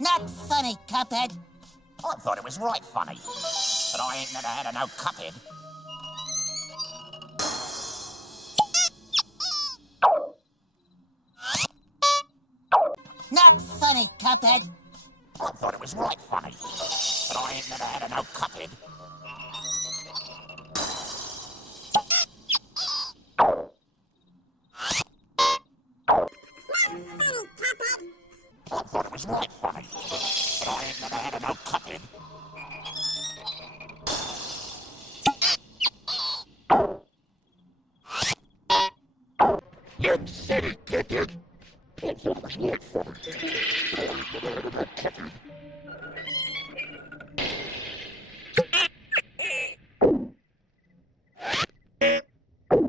Not funny, Cuphead. I thought it was right funny. But I ain't never had a no Cuphead. Not funny, Cuphead. I thought it was right funny. But I ain't never had a no Cuphead. I thought it was right funny. But I ain't never had a no Cuphead. Not funny, Cuphead. I thought it was right funny. But I ain't never had a no Cuphead.